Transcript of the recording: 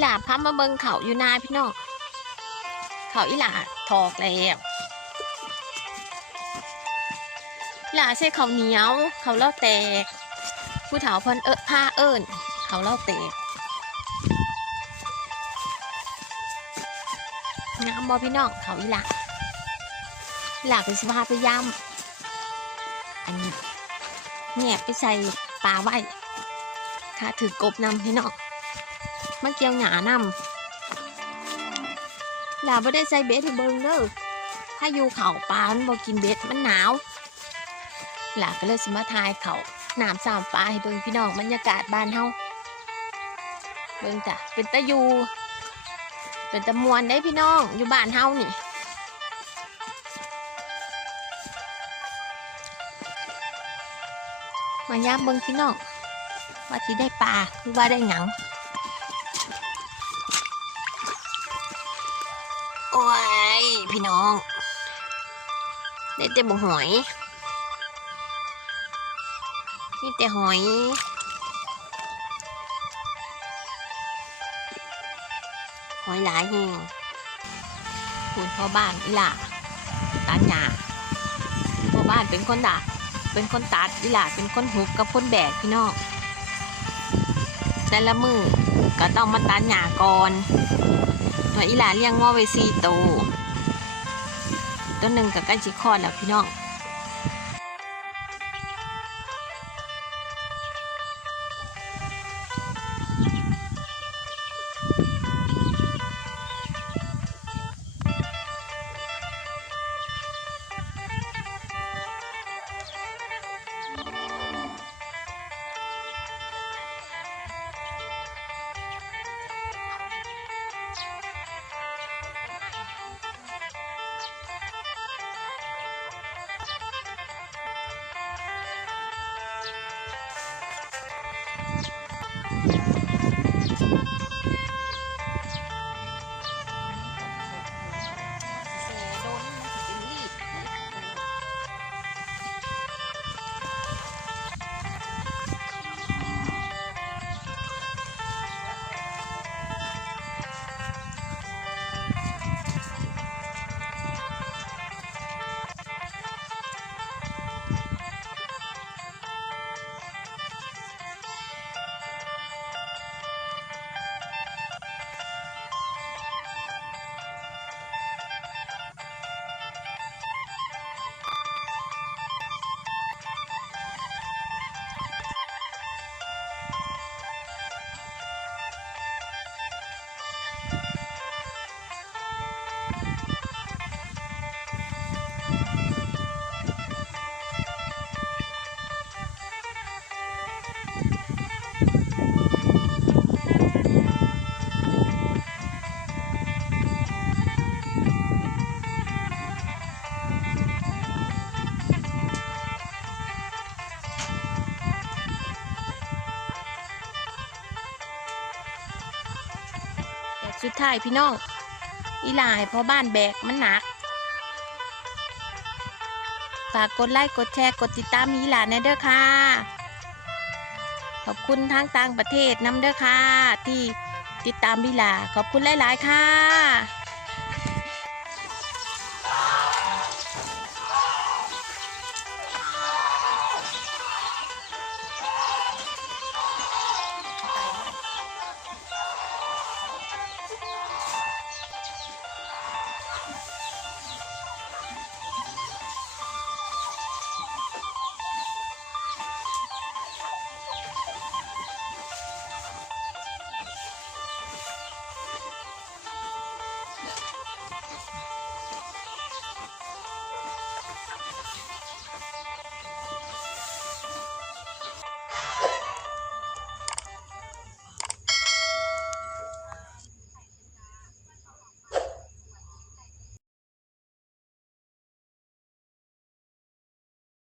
หล่าพามาเบิงเขาอยู่นาพี่น้องเขาอีหล่าถอกแล้วหล่าใส่เขาเหนียวเขาเล่าแตก ผู้เฒ่าพิ่นเอิ้นผ้าเอิ้นเขาเล่าเตะงามบอพี่น้องเขาอีหลักหลักเป็นสภาพไปย่ำอันนี้แงบไปใส่ปลาไว้ถ้าถือกบนำพี่น้อง มาเกี่ยวหงานำหลาไม่ได้ใส่เบ็ดให้เบิ่งเด้อถ้าอยู่เขาปลามันบ่กินเบ็ดมันหนาวหลาก็เลยสิมาทายเขาน้ำสามฟ้าให้เบิ่งพี่น้องบรรยากาศบ้านเฮาเบิ่งจ้ะเป็นตะยูเป็นตะมวนได้พี่น้องอยู่บ้านเฮานี่มายามเบิ่งพี่น้องว่าสิได้ปลาหรือว่าได้หยัง พี่น้องได้แต่บ่หอยนี่แต่หอยหอยหลายแหงคุณพ่อบ้านอีหล่าตาหยาพ่อบ้านเป็นคนด่าเป็นคนตัดอีหล่าเป็นคนหุบกับคนแบกพี่น้องแต่ละมือก็ต้องมาตัดหยาก่อนตัวอีหล่าเลี้ยงง้อไว้สี่ตัว ตัวหนึ่งกับกันชิคลอดแล้วพี่น้อง แสุดท้ายพี่น้อง อีหลายเพราะบ้านแบกมันหนัก ฝากกดไลค์กดแชร์กดติดตามอีหลานแน่เด้อค่ะ ขอบคุณทั้งต่างประเทศน้ำเด้อค่ะ ที่ติดตามอีหลาขอบคุณหลาย ๆ ค่ะ